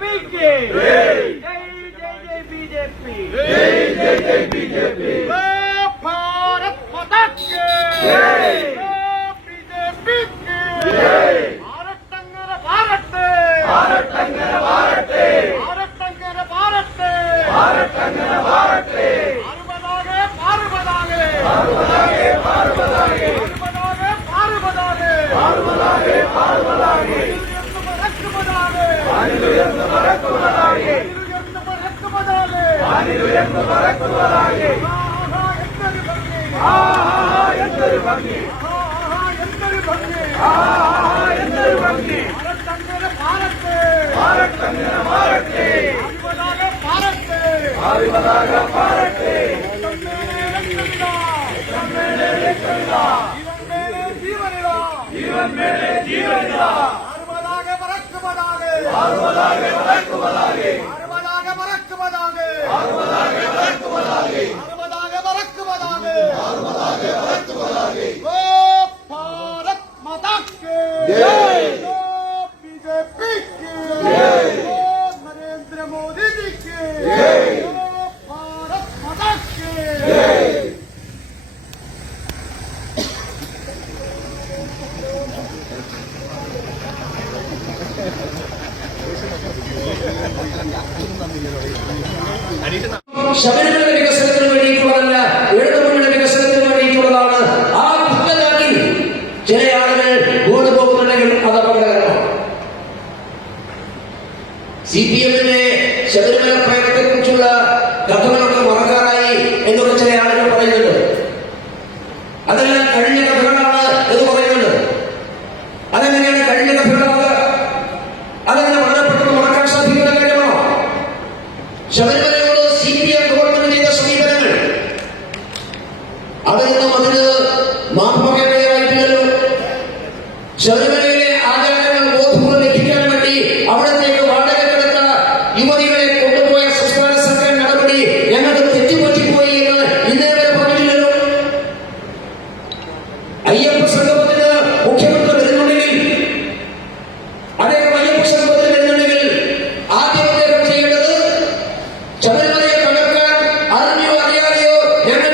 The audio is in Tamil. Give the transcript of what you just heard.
बीजेपी जय जय जय बीजेपी जय जय जय बीजेपी भारत அனிலுயர்ந்து பறக்குவதாக அனிலுயர்ந்து பறக்குவதாக ஆஹா எத்தனை பங்கி. ஆஹா எத்தனை பங்கி ஆஹா எத்தனை பங்கி ஆஹா எத்தனை பங்கி பாரத்தங்கர பாரத்து. பாரத்தங்கர பாரத்து அறிவதாக பாரத்து அறிவதாக பாரத்து ஜீவன் மேலே ஜீவனிடா. அறுபதாக பறக்குவதாக. அறுபதாக ശബരിമല വികസനത്തിന് വേണ്ടിയിട്ടുള്ളതല്ല ഇടതുമുന്നണി വികസനത്തിന് വേണ്ടിയിട്ടുള്ളതാണ്. ആ കുറ്റചാട്ടിൽ ചില ആളുകൾ കൊണ്ടുപോകുന്നുണ്ടെങ്കിൽ അത് അപകടകരമാണ്. അതെന്നും അതിന് മാപ്പ് പറയേണ്ടതായിട്ടില്ലല്ലോ ശബരിമലയിലെ ആചാരങ്ങൾ ബോധപൂർവ്വം ലഭിക്കാൻ വേണ്ടി അവിടത്തേക്ക് വാടക കിടന്ന യുവതികളെ കൊണ്ടുപോയ സംസ്ഥാന സർക്കാർ നടപടി ഞങ്ങൾക്ക് തെറ്റിപ്പറ്റിപ്പോയി എന്ന് ഇന്നേ വരെ പറഞ്ഞില്ലല്ലോ അയ്യപ്പ സംഗമത്തിന് മുഖ്യമന്ത്രി വരുന്നുണ്ടെങ്കിൽ അദ്ദേഹം അയ്യപ്പ സംഗമത്തിന് വരുന്നുണ്ടെങ്കിൽ ആദ്യം അദ്ദേഹം ചെയ്യേണ്ടത് ശബരിമലയെ തകർക്കാൻ അറിഞ്ഞോ അറിയാതെയോ ഞങ്ങൾ